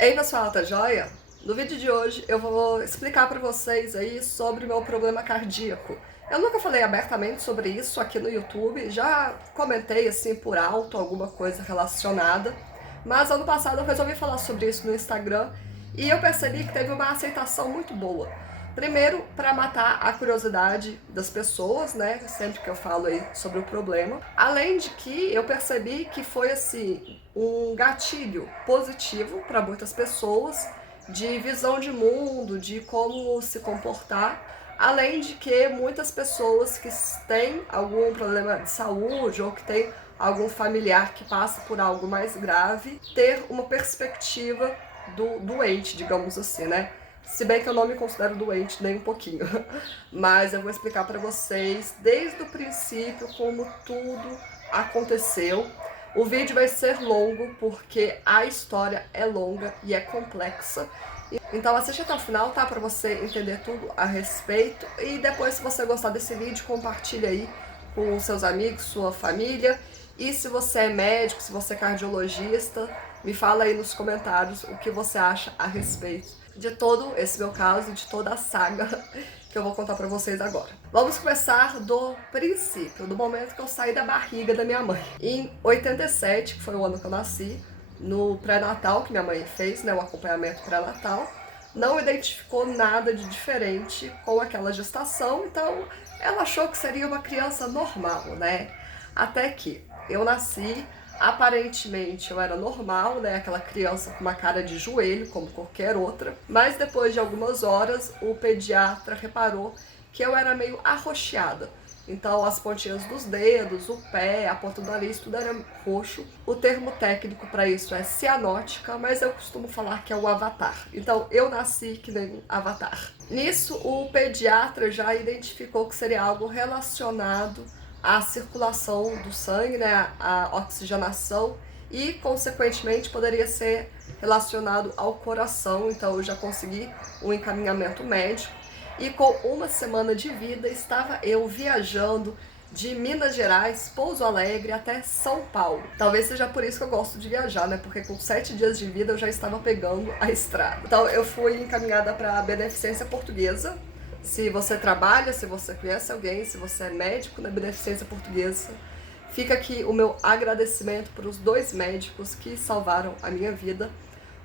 Ei pessoal, tá joia? No vídeo de hoje eu vou explicar pra vocês aí sobre o meu problema cardíaco. Eu nunca falei abertamente sobre isso aqui no YouTube, já comentei assim por alto alguma coisa relacionada, mas ano passado eu resolvi falar sobre isso no Instagram e eu percebi que teve uma aceitação muito boa. Primeiro, para matar a curiosidade das pessoas, né? Sempre que eu falo aí sobre o problema. Além de que eu percebi que foi assim um gatilho positivo para muitas pessoas de visão de mundo, de como se comportar. Além de que muitas pessoas que têm algum problema de saúde ou que têm algum familiar que passa por algo mais grave, ter uma perspectiva do doente, digamos assim, né? Se bem que eu não me considero doente nem um pouquinho, mas eu vou explicar para vocês desde o princípio como tudo aconteceu. O vídeo vai ser longo porque a história é longa e é complexa. Então assiste até o final, tá? Para você entender tudo a respeito. E depois, se você gostar desse vídeo, compartilha aí com seus amigos, sua família. E se você é médico, se você é cardiologista, me fala aí nos comentários o que você acha a respeito de todo esse meu caso, de toda a saga que eu vou contar pra vocês agora. Vamos começar do princípio, do momento que eu saí da barriga da minha mãe. Em 87, que foi o ano que eu nasci, no pré-natal que minha mãe fez, né, o acompanhamento pré-natal, não identificou nada de diferente com aquela gestação, então ela achou que seria uma criança normal, né? Até que eu nasci, aparentemente eu era normal, né? Aquela criança com uma cara de joelho, como qualquer outra. Mas depois de algumas horas, o pediatra reparou que eu era meio arroxeada. Então as pontinhas dos dedos, o pé, a ponta do nariz, tudo era roxo. O termo técnico para isso é cianótica, mas eu costumo falar que é o avatar. Então eu nasci que nem um avatar. Nisso, o pediatra já identificou que seria algo relacionado à circulação do sangue, né, à oxigenação e, consequentemente, poderia ser relacionado ao coração. Então eu já consegui um encaminhamento médico. E com uma semana de vida, estava eu viajando de Minas Gerais, Pouso Alegre, até São Paulo. Talvez seja por isso que eu gosto de viajar, né? Porque com 7 dias de vida eu já estava pegando a estrada. Então eu fui encaminhada para a Beneficência Portuguesa. Se você trabalha, se você conhece alguém, se você é médico na Beneficência Portuguesa, fica aqui o meu agradecimento para os 2 médicos que salvaram a minha vida.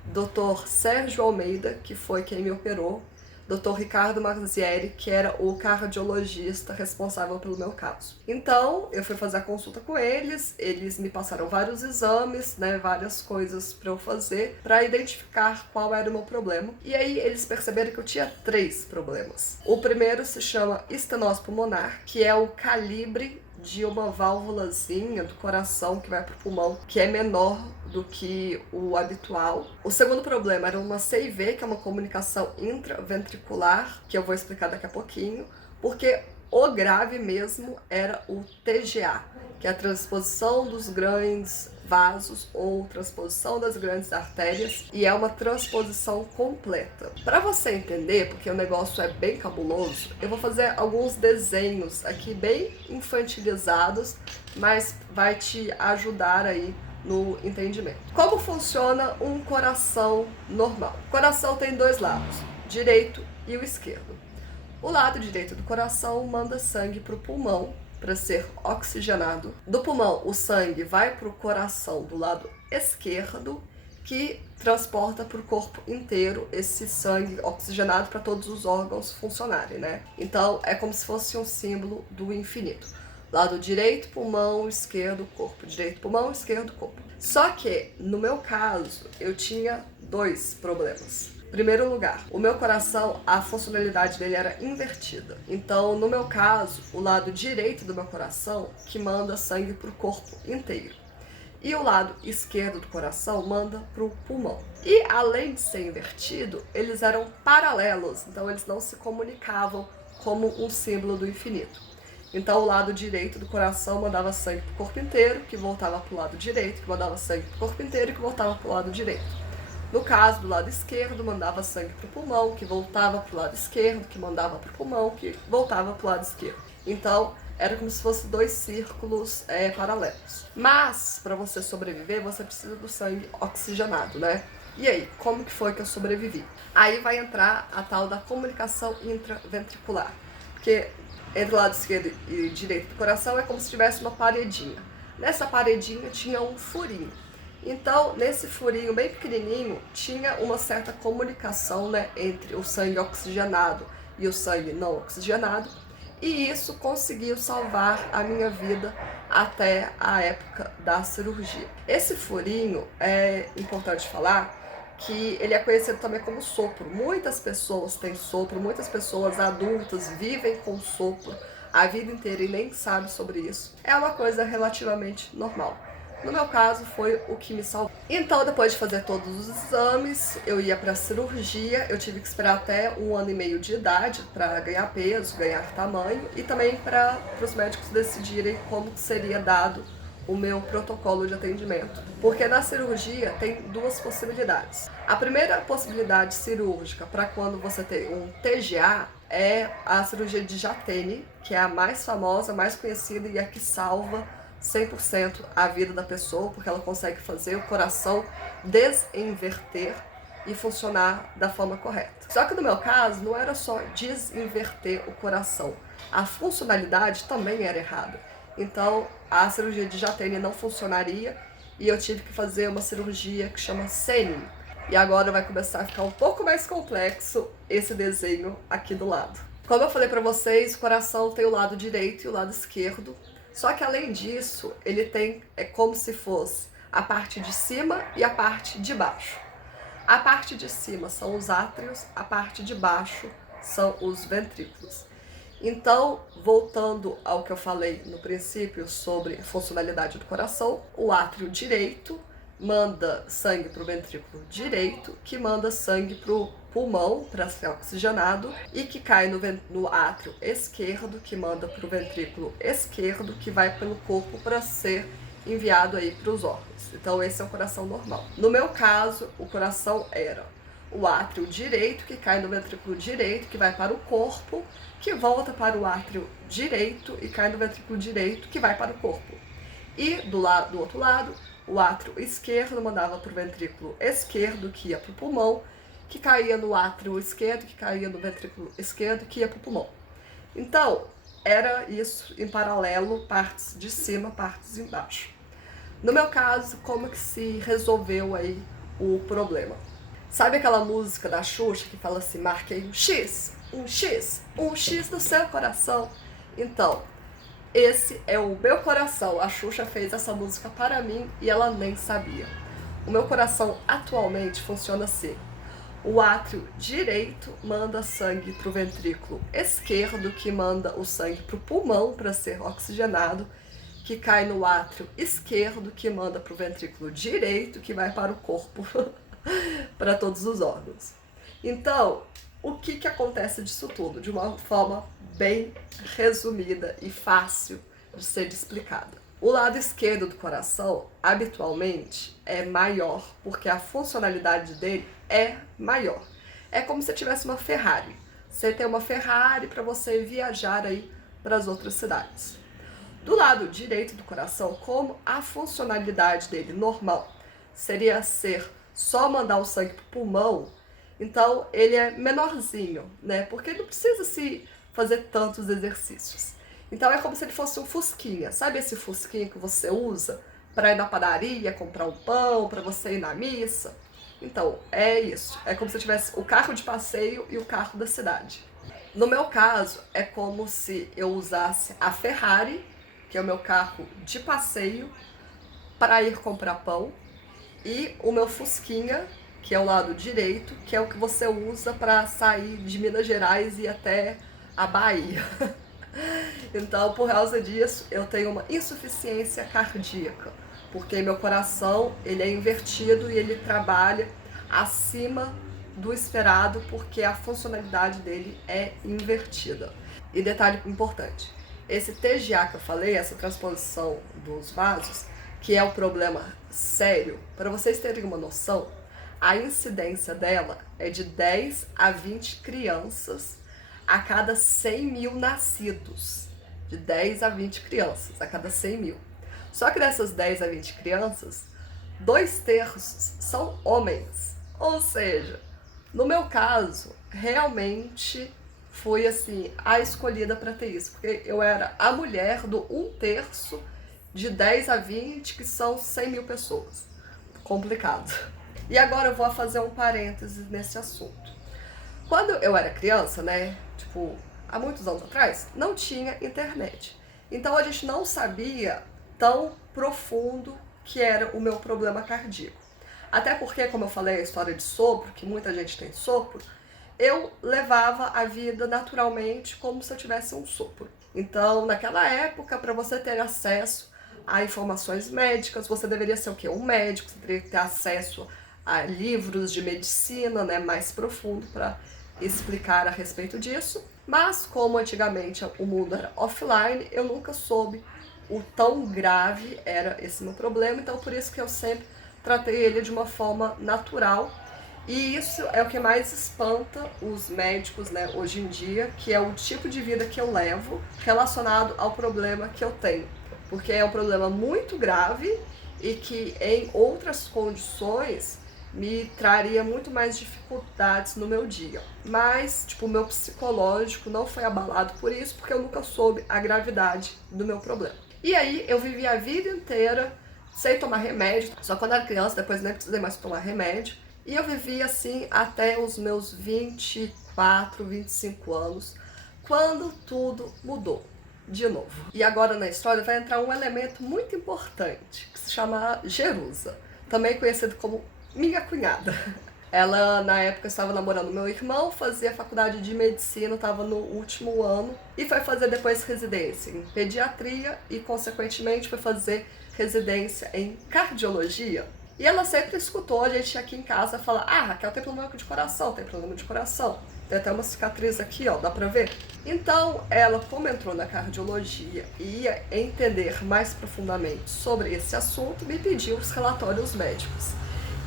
Dr. Sérgio Almeida, que foi quem me operou, Dr. Ricardo Marzieri, que era o cardiologista responsável pelo meu caso. Então, eu fui fazer a consulta com eles me passaram vários exames, né, várias coisas para eu fazer, para identificar qual era o meu problema. E aí eles perceberam que eu tinha 3 problemas. O primeiro se chama estenose pulmonar, que é o calibre de uma válvulazinha do coração que vai para o pulmão, que é menor do que o habitual. O segundo problema era uma CIV, que é uma comunicação intraventricular, que eu vou explicar daqui a pouquinho, porque o grave mesmo era o TGA, que é a transposição dos grandes vasos ou transposição das grandes artérias, e é uma transposição completa. Para você entender, porque o negócio é bem cabuloso, eu vou fazer alguns desenhos aqui bem infantilizados, mas vai te ajudar aí no entendimento. Como funciona um coração normal? O coração tem 2 lados, direito e o esquerdo. O lado direito do coração manda sangue para o pulmão para ser oxigenado. Do pulmão, o sangue vai para o coração do lado esquerdo, que transporta para o corpo inteiro esse sangue oxigenado para todos os órgãos funcionarem, né? Então é como se fosse um símbolo do infinito. Lado direito, pulmão, esquerdo, corpo. Direito, pulmão, esquerdo, corpo. Só que, no meu caso, eu tinha 2 problemas. Primeiro lugar, o meu coração, a funcionalidade dele era invertida. Então, no meu caso, o lado direito do meu coração que manda sangue para o corpo inteiro. E o lado esquerdo do coração manda para o pulmão. E além de ser invertido, eles eram paralelos, então eles não se comunicavam como um símbolo do infinito. Então o lado direito do coração mandava sangue para o corpo inteiro, que voltava para o lado direito, que mandava sangue para o corpo inteiro e que voltava para o lado direito. No caso do lado esquerdo, mandava sangue para o pulmão, que voltava para o lado esquerdo, que mandava para o pulmão, que voltava para o lado esquerdo. Então, era como se fossem 2 círculos paralelos. Mas, para você sobreviver, você precisa do sangue oxigenado, né? E aí, como que foi que eu sobrevivi? Aí vai entrar a tal da comunicação intraventricular, porque entre o lado esquerdo e direito do coração é como se tivesse uma paredinha. Nessa paredinha tinha um furinho. Então, nesse furinho bem pequenininho, tinha uma certa comunicação, né, entre o sangue oxigenado e o sangue não oxigenado, e isso conseguiu salvar a minha vida até a época da cirurgia. Esse furinho, é importante falar que ele é conhecido também como sopro. Muitas pessoas têm sopro, muitas pessoas adultas vivem com sopro a vida inteira e nem sabem sobre isso. É uma coisa relativamente normal. No meu caso, foi o que me salvou. Então, depois de fazer todos os exames, eu ia para a cirurgia. Eu tive que esperar até 1 ano e meio de idade para ganhar peso, ganhar tamanho e também para os médicos decidirem como seria dado o meu protocolo de atendimento. Porque na cirurgia tem duas possibilidades. A primeira possibilidade cirúrgica para quando você tem um TGA é a cirurgia de Jatene, que é a mais famosa, mais conhecida e a que salva 100% a vida da pessoa, porque ela consegue fazer o coração desinverter e funcionar da forma correta. Só que no meu caso, não era só desinverter o coração, a funcionalidade também era errada. Então, a cirurgia de Jatene não funcionaria e eu tive que fazer uma cirurgia que chama Senin. E agora vai começar a ficar um pouco mais complexo esse desenho aqui do lado. Como eu falei para vocês, o coração tem o lado direito e o lado esquerdo. Só que além disso, ele tem, é como se fosse a parte de cima e a parte de baixo. A parte de cima são os átrios, a parte de baixo são os ventrículos. Então, voltando ao que eu falei no princípio sobre a funcionalidade do coração, o átrio direito manda sangue para o ventrículo direito, que manda sangue para o pulmão para ser oxigenado e que cai no átrio esquerdo, que manda para o ventrículo esquerdo, que vai pelo corpo para ser enviado aí para os órgãos. Então esse é o coração normal. No meu caso, o coração era o átrio direito, que cai no ventrículo direito, que vai para o corpo, que volta para o átrio direito e cai no ventrículo direito, que vai para o corpo. E do outro lado, o átrio esquerdo mandava para o ventrículo esquerdo, que ia para o pulmão, que caía no átrio esquerdo, que caía no ventrículo esquerdo, que ia para o pulmão. Então, era isso em paralelo, partes de cima, partes embaixo. No meu caso, como que se resolveu aí o problema? Sabe aquela música da Xuxa que fala assim, marquei um X, um X, um X no seu coração? Então, esse é o meu coração. A Xuxa fez essa música para mim e ela nem sabia. O meu coração atualmente funciona assim. O átrio direito manda sangue para o ventrículo esquerdo, que manda o sangue para o pulmão para ser oxigenado, que cai no átrio esquerdo, que manda para o ventrículo direito, que vai para o corpo, para todos os órgãos. Então, o que acontece disso tudo? De uma forma bem resumida e fácil de ser explicada. O lado esquerdo do coração, habitualmente, é maior, porque a funcionalidade dele é maior. É como se tivesse uma Ferrari. Você tem uma Ferrari para você viajar aí para as outras cidades. Do lado direito do coração, como a funcionalidade dele normal seria ser só mandar o sangue para o pulmão, então ele é menorzinho, né? Porque não precisa se fazer tantos exercícios. Então é como se ele fosse um fusquinha. Sabe esse fusquinha que você usa para ir na padaria, comprar um pão, para você ir na missa? Então, é isso. É como se tivesse o carro de passeio e o carro da cidade. No meu caso, é como se eu usasse a Ferrari, que é o meu carro de passeio, para ir comprar pão, e o meu Fusquinha, que é o lado direito, que é o que você usa para sair de Minas Gerais e ir até a Bahia. Então, por causa disso, eu tenho uma insuficiência cardíaca, porque meu coração ele é invertido e ele trabalha acima do esperado, porque a funcionalidade dele é invertida. E detalhe importante, esse TGA que eu falei, essa transposição dos vasos, que é o problema sério, para vocês terem uma noção, a incidência dela é de 10 a 20 crianças a cada 100 mil nascidos. De 10 a 20 crianças a cada 100 mil. Só que dessas 10 a 20 crianças, 2/3 são homens. Ou seja, no meu caso, realmente foi assim, a escolhida para ter isso, porque eu era a mulher do 1/3 de 10 a 20, que são 100 mil pessoas. Complicado. E agora eu vou fazer um parênteses nesse assunto. Quando eu era criança, né, tipo, há muitos anos atrás, não tinha internet. Então a gente não sabia tão profundo que era o meu problema cardíaco. Até porque, como eu falei, a história de sopro, que muita gente tem sopro, eu levava a vida naturalmente como se eu tivesse um sopro. Então, naquela época, para você ter acesso a informações médicas, você deveria ser o quê? Um médico, você teria que ter acesso a livros de medicina, né, mais profundo para explicar a respeito disso. Mas como antigamente o mundo era offline, eu nunca soube o tão grave era esse meu problema, então por isso que eu sempre tratei ele de uma forma natural. E isso é o que mais espanta os médicos, né, hoje em dia, que é o tipo de vida que eu levo relacionado ao problema que eu tenho. Porque é um problema muito grave e que em outras condições me traria muito mais dificuldades no meu dia. Mas, tipo, o meu psicológico não foi abalado por isso, porque eu nunca soube a gravidade do meu problema. E aí eu vivi a vida inteira sem tomar remédio, só quando era criança, depois nem precisei mais tomar remédio. E eu vivi assim até os meus 24, 25 anos, quando tudo mudou de novo. E agora na história vai entrar um elemento muito importante, que se chama Jerusa, também conhecido como minha cunhada. Ela, na época, estava namorando meu irmão, fazia faculdade de medicina, estava no último ano, e foi fazer depois residência em pediatria e, consequentemente, foi fazer residência em cardiologia. E ela sempre escutou a gente aqui em casa falar: ah, Raquel tem problema de coração, tem problema de coração. Tem até uma cicatriz aqui, ó, dá pra ver? Então, ela, como entrou na cardiologia e ia entender mais profundamente sobre esse assunto, me pediu os relatórios médicos.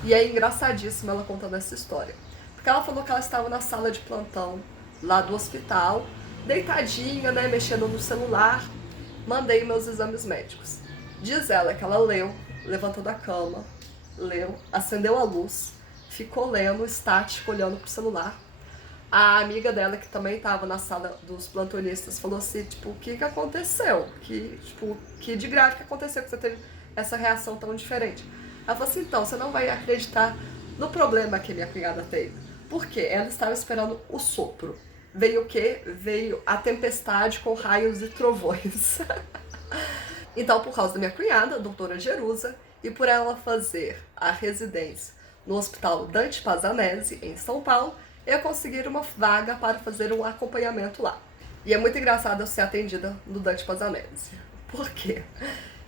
E é engraçadíssimo ela contando essa história. Porque ela falou que ela estava na sala de plantão lá do hospital, deitadinha, né, mexendo no celular. Mandei meus exames médicos. Diz ela que ela leu, levantou da cama, leu, acendeu a luz, ficou lendo, estático, olhando pro celular. A amiga dela, que também estava na sala dos plantonistas, falou assim, tipo, o que aconteceu? Que de grave que aconteceu que você teve essa reação tão diferente? Ela falou assim, então, você não vai acreditar no problema que minha cunhada teve. Por quê? Ela estava esperando o sopro. Veio o quê? Veio a tempestade com raios e trovões. Então, por causa da minha cunhada, a doutora Jerusa, e por ela fazer a residência no Hospital Dante Pazanese, em São Paulo, eu consegui uma vaga para fazer um acompanhamento lá. E é muito engraçado eu ser atendida no Dante Pazanese. Por quê?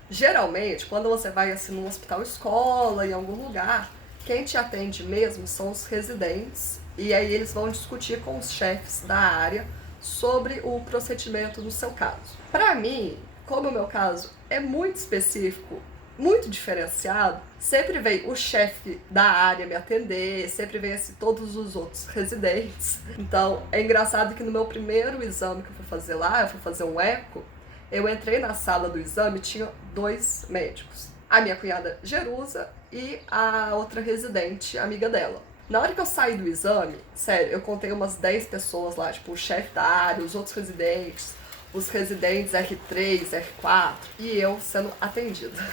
Geralmente, quando você vai assim num hospital escola, em algum lugar, quem te atende mesmo são os residentes, e aí eles vão discutir com os chefes da área sobre o procedimento no seu caso. Para mim, como o meu caso é muito específico, muito diferenciado, sempre vem o chefe da área me atender, sempre vem assim, todos os outros residentes. Então, é engraçado que no meu primeiro exame que eu fui fazer lá, eu fui fazer um eco, eu entrei na sala do exame, tinha 2 médicos. A minha cunhada Jerusa e a outra residente, amiga dela. Na hora que eu saí do exame, sério, eu contei umas 10 pessoas lá, tipo, o chefe da área, os outros residentes, os residentes R3, R4, e eu sendo atendida.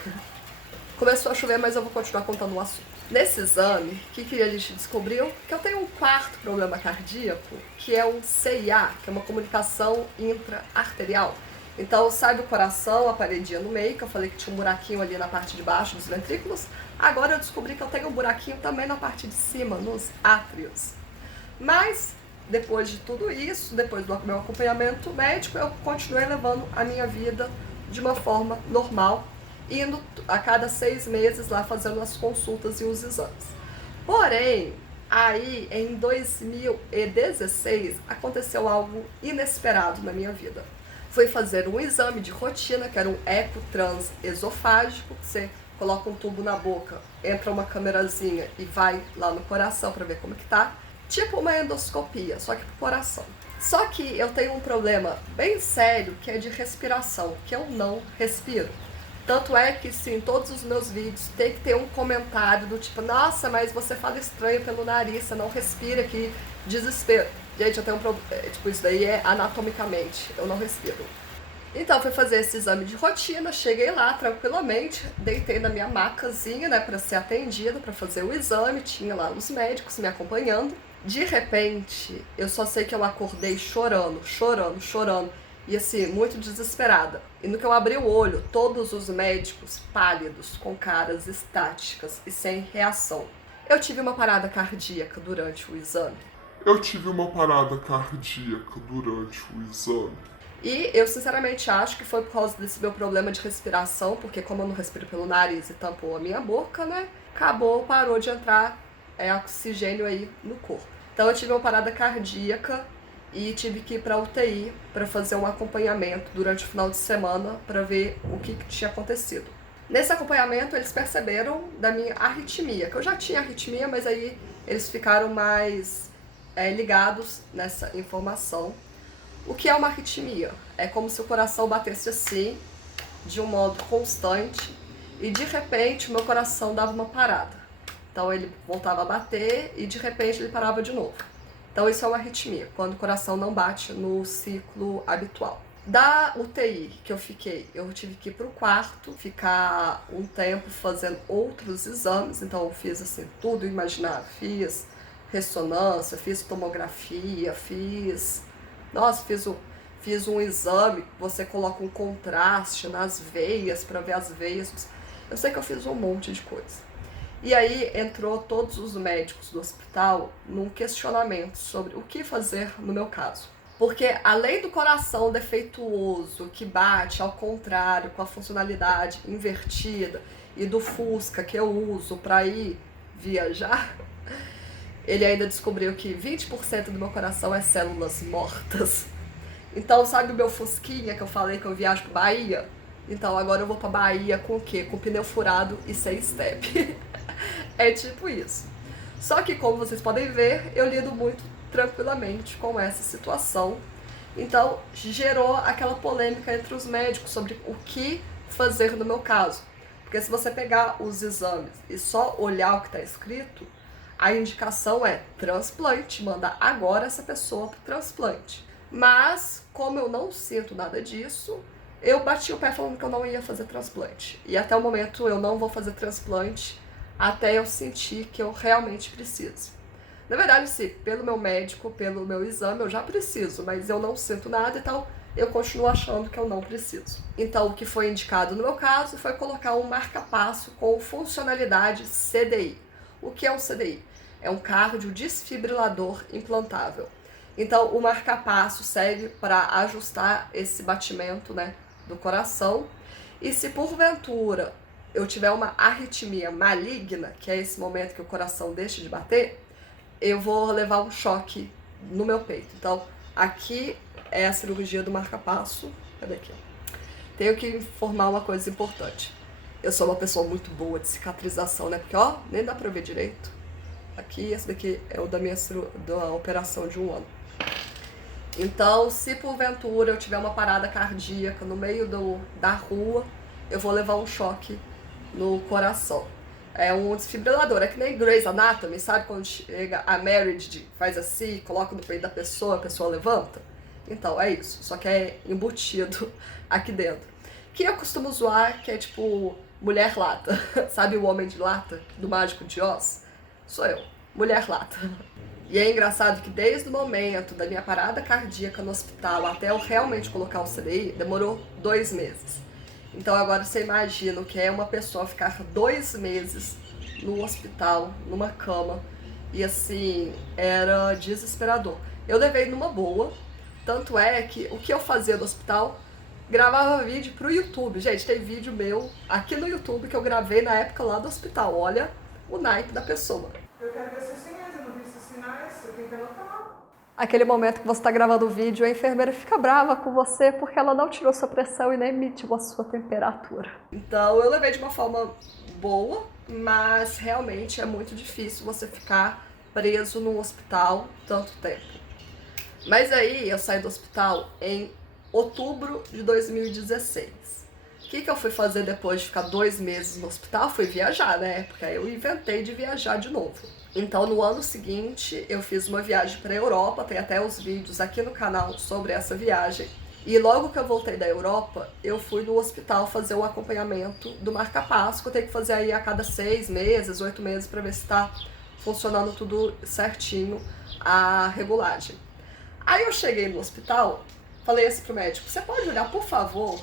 Começou a chover, mas eu vou continuar contando o assunto. Nesse exame, o que a gente descobriu? Que eu tenho um 4º problema cardíaco, que é um CIA, que é uma comunicação intra-arterial. Então, sabe o coração, a paredinha no meio, que eu falei que tinha um buraquinho ali na parte de baixo dos ventrículos? Agora eu descobri que eu tenho um buraquinho também na parte de cima, nos átrios. Mas, depois de tudo isso, depois do meu acompanhamento médico, eu continuei levando a minha vida de uma forma normal, indo a cada 6 meses lá fazendo as consultas e os exames. Porém, aí em 2016 aconteceu algo inesperado na minha vida. Fui fazer um exame de rotina, que era um eco transesofágico, que você coloca um tubo na boca, entra uma câmerazinha e vai lá no coração para ver como que tá. Tipo uma endoscopia, só que pro coração. Só que eu tenho um problema bem sério, que é de respiração, que eu não respiro. Tanto é que, sim, todos os meus vídeos tem que ter um comentário do tipo, nossa, mas você fala estranho pelo nariz, você não respira aqui, desespero. Gente, eu tenho um problema, tipo, isso daí é anatomicamente, eu não respiro. Então, fui fazer esse exame de rotina, cheguei lá tranquilamente, deitei na minha macazinha, né, pra ser atendida, pra fazer o exame, tinha lá os médicos me acompanhando. De repente, eu só sei que eu acordei chorando, chorando, chorando, e assim, muito desesperada. E no que eu abri o olho, todos os médicos pálidos, com caras estáticas e sem reação. Eu tive uma parada cardíaca durante o exame. Eu tive uma parada cardíaca durante o exame. E eu sinceramente acho que foi por causa desse meu problema de respiração, porque como eu não respiro pelo nariz e tampou a minha boca, né? Parou de entrar oxigênio aí no corpo. Então eu tive uma parada cardíaca e tive que ir para UTI para fazer um acompanhamento durante o final de semana para ver o que tinha acontecido. Nesse acompanhamento eles perceberam da minha arritmia, que eu já tinha arritmia, mas aí eles ficaram mais ligados nessa informação. O que é uma arritmia? É como se o coração batesse assim, de um modo constante, e de repente o meu coração dava uma parada. Então ele voltava a bater e de repente ele parava de novo. Então isso é uma arritmia, quando o coração não bate no ciclo habitual. Da UTI que eu fiquei, eu tive que ir pro quarto, ficar um tempo fazendo outros exames, então eu fiz assim tudo imaginável, fiz ressonância, fiz tomografia, fiz um exame, você coloca um contraste nas veias para ver as veias. Eu sei que eu fiz um monte de coisa. E aí entrou todos os médicos do hospital num questionamento sobre o que fazer no meu caso. Porque além do coração defeituoso, que bate ao contrário, com a funcionalidade invertida, e do Fusca que eu uso para ir viajar, ele ainda descobriu que 20% do meu coração é células mortas. Então, sabe o meu Fusquinha que eu falei que eu viajo pra Bahia? Então, agora eu vou pra Bahia com o quê? Com pneu furado e sem step. É tipo isso. Só que, como vocês podem ver, eu lido muito tranquilamente com essa situação. Então, gerou aquela polêmica entre os médicos sobre o que fazer no meu caso. Porque se você pegar os exames e só olhar o que está escrito, a indicação é transplante, manda agora essa pessoa para transplante. Mas, como eu não sinto nada disso, eu bati o pé falando que eu não ia fazer transplante. E até o momento eu não vou fazer transplante até eu sentir que eu realmente preciso. Na verdade, sim, pelo meu médico, pelo meu exame, eu já preciso, mas eu não sinto nada, então eu continuo achando que eu não preciso. Então, o que foi indicado no meu caso foi colocar um marca-passo com funcionalidade CDI. O que é um CDI? É um cardiodesfibrilador implantável. Então, o marca-passo serve para ajustar esse batimento, né, do coração. E se porventura eu tiver uma arritmia maligna, que é esse momento que o coração deixa de bater, eu vou levar um choque no meu peito. Então, aqui é a cirurgia do marca-passo. Cadê aqui? Tenho que informar uma coisa importante. Eu sou uma pessoa muito boa de cicatrização, né? Porque, ó, nem dá pra ver direito. Aqui, esse daqui é o da operação de 1 ano. Então, se porventura eu tiver uma parada cardíaca no meio da rua, eu vou levar um choque no coração. É um desfibrilador, é que nem Grey's Anatomy, sabe? Quando chega a Meredith, faz assim, coloca no peito da pessoa, a pessoa levanta. Então, é isso, só que é embutido aqui dentro. Que eu costumo zoar, que é tipo mulher lata. Sabe o homem de lata, do Mágico de Oz? Sou eu, mulher lata. E é engraçado que desde o momento da minha parada cardíaca no hospital até eu realmente colocar o CDI, demorou 2 meses. Então agora você imagina o que é uma pessoa ficar 2 meses no hospital, numa cama, e assim, era desesperador. Eu levei numa boa, tanto é que o que eu fazia no hospital, gravava vídeo pro YouTube. Gente, tem vídeo meu aqui no YouTube que eu gravei na época lá do hospital. Olha o naipe da pessoa. Eu quero ver seus sinais, eu não vi seus sinais, eu tenho que anotar. Aquele momento que você está gravando o vídeo, a enfermeira fica brava com você porque ela não tirou sua pressão e nem mediu a sua temperatura. Então eu levei de uma forma boa, mas realmente é muito difícil você ficar preso num hospital tanto tempo. Mas aí eu saí do hospital em outubro de 2016. O que eu fui fazer depois de ficar 2 meses no hospital? Fui viajar, né? Porque aí eu inventei de viajar de novo. Então, no ano seguinte, eu fiz uma viagem para a Europa, tem até os vídeos aqui no canal sobre essa viagem. E logo que eu voltei da Europa, eu fui no hospital fazer o acompanhamento do marca-passo, que eu tenho que fazer aí a cada 6 meses, 8 meses, para ver se está funcionando tudo certinho, a regulagem. Aí eu cheguei no hospital, falei assim pro médico, você pode olhar, por favor,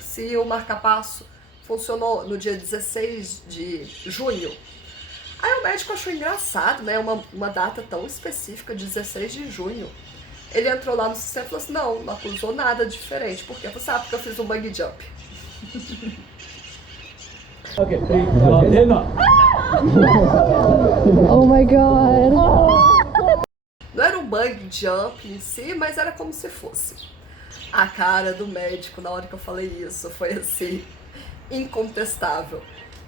se o marca-passo funcionou no dia 16 de junho? Aí o médico achou engraçado, né, uma data tão específica, 16 de junho. Ele entrou lá no sistema e falou assim, não acusou nada diferente. Por quê? Você sabe porque eu fiz um bungee jump. Okay, 3, 2, 1. Oh my god. Não era um bungee jump em si, mas era como se fosse. A cara do médico na hora que eu falei isso foi assim, incontestável.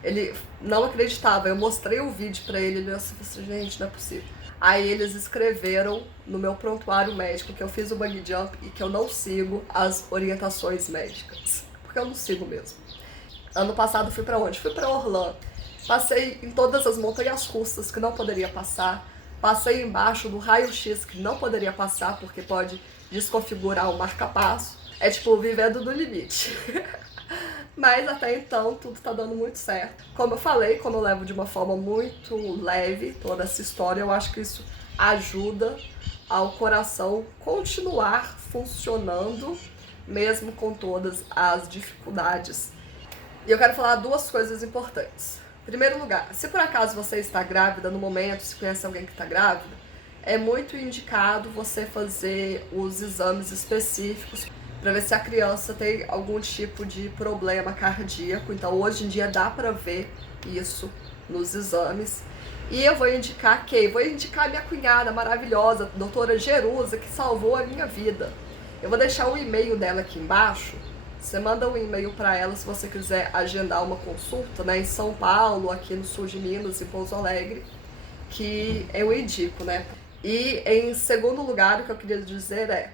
Ele não acreditava, eu mostrei o vídeo pra ele, ele falou assim, gente, não é possível. Aí eles escreveram no meu prontuário médico que eu fiz o bungee jump e que eu não sigo as orientações médicas. Porque eu não sigo mesmo. Ano passado fui pra onde? Fui pra Orlando. Passei em todas as montanhas russas que não poderia passar. Passei embaixo do raio-x que não poderia passar porque pode desconfigurar o marca-passo. É tipo, vivendo no limite. Mas até então tudo tá dando muito certo. Como eu falei, como eu levo de uma forma muito leve toda essa história, eu acho que isso ajuda ao coração continuar funcionando, mesmo com todas as dificuldades. E eu quero falar 2 coisas importantes. Em primeiro lugar, se por acaso você está grávida no momento, se conhece alguém que está grávida, é muito indicado você fazer os exames específicos para ver se a criança tem algum tipo de problema cardíaco. Então, hoje em dia dá para ver isso nos exames. E eu vou indicar a minha cunhada maravilhosa, doutora Jerusa, que salvou a minha vida. Eu vou deixar o e-mail dela aqui embaixo. Você manda um e-mail para ela se você quiser agendar uma consulta, né, em São Paulo, aqui no sul de Minas, em Pouso Alegre, que eu indico, né? E em segundo lugar, o que eu queria dizer é,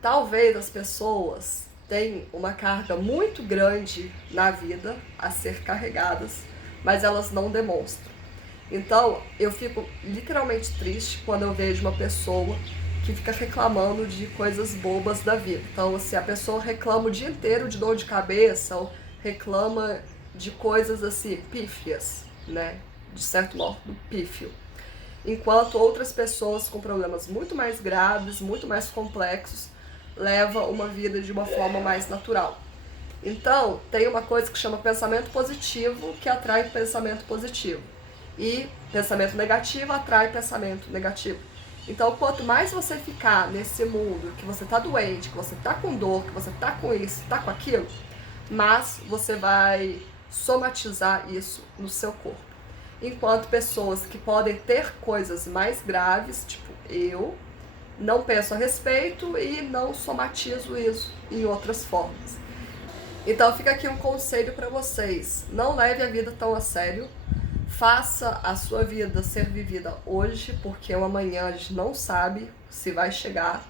talvez as pessoas tenham uma carga muito grande na vida a ser carregadas, mas elas não demonstram. Então, eu fico literalmente triste quando eu vejo uma pessoa que fica reclamando de coisas bobas da vida. Então, se a pessoa reclama o dia inteiro de dor de cabeça, ou reclama de coisas assim, pífias, né? De certo modo, pífio. Enquanto outras pessoas com problemas muito mais graves, muito mais complexos, levam uma vida de uma forma mais natural. Então, tem uma coisa que chama pensamento positivo, que atrai pensamento positivo. E pensamento negativo atrai pensamento negativo. Então, quanto mais você ficar nesse mundo que você tá doente, que você tá com dor, que você tá com isso, tá com aquilo, mais você vai somatizar isso no seu corpo. Enquanto pessoas que podem ter coisas mais graves, tipo eu, não penso a respeito e não somatizo isso em outras formas. Então fica aqui um conselho para vocês, não leve a vida tão a sério, faça a sua vida ser vivida hoje, porque o amanhã a gente não sabe se vai chegar.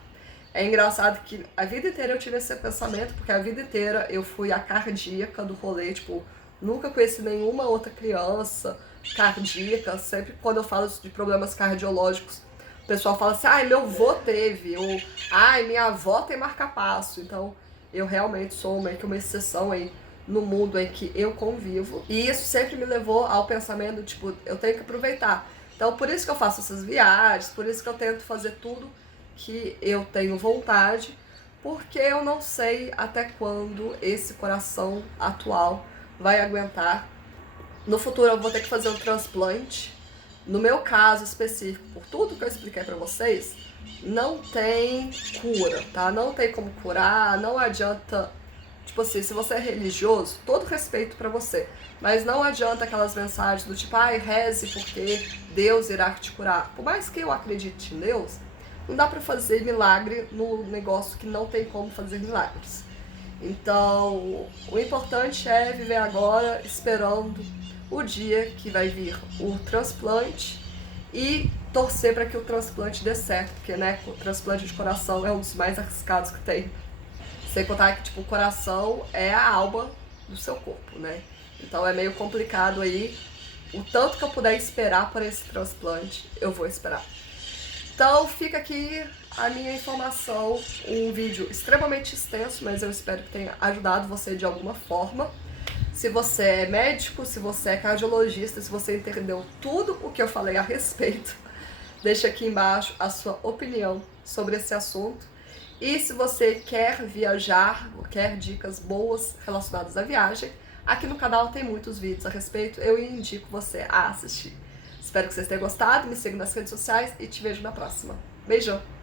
É engraçado que a vida inteira eu tive esse pensamento, porque a vida inteira eu fui a cardíaca do rolê, tipo, nunca conheci nenhuma outra criança cardíaca. Sempre quando eu falo de problemas cardiológicos, o pessoal fala assim, ai, meu avô teve, ou ai, minha avó tem marca-passo. Então, eu realmente sou meio que uma exceção aí no mundo em que eu convivo. E isso sempre me levou ao pensamento, tipo, eu tenho que aproveitar. Então, por isso que eu faço essas viagens, por isso que eu tento fazer tudo que eu tenho vontade, porque eu não sei até quando esse coração atual vai aguentar. No futuro eu vou ter que fazer um transplante. No meu caso específico, por tudo que eu expliquei pra vocês, não tem cura, tá? Não tem como curar, não adianta. Tipo assim, se você é religioso, todo respeito pra você, mas não adianta aquelas mensagens do tipo, ai, reze porque Deus irá te curar. Por mais que eu acredite em Deus, não dá pra fazer milagre no negócio que não tem como fazer milagres. Então, o importante é viver agora, esperando o dia que vai vir o transplante e torcer para que o transplante dê certo, porque, né, o transplante de coração é um dos mais arriscados que tem. Sem contar que, tipo, o coração é a alma do seu corpo, né? Então é meio complicado aí. O tanto que eu puder esperar por esse transplante, eu vou esperar. Então fica aqui a minha informação, um vídeo extremamente extenso, mas eu espero que tenha ajudado você de alguma forma. Se você é médico, se você é cardiologista, se você entendeu tudo o que eu falei a respeito, deixa aqui embaixo a sua opinião sobre esse assunto. E se você quer viajar, quer dicas boas relacionadas à viagem, aqui no canal tem muitos vídeos a respeito, eu indico você a assistir. Espero que vocês tenham gostado, me sigam nas redes sociais e te vejo na próxima. Beijão!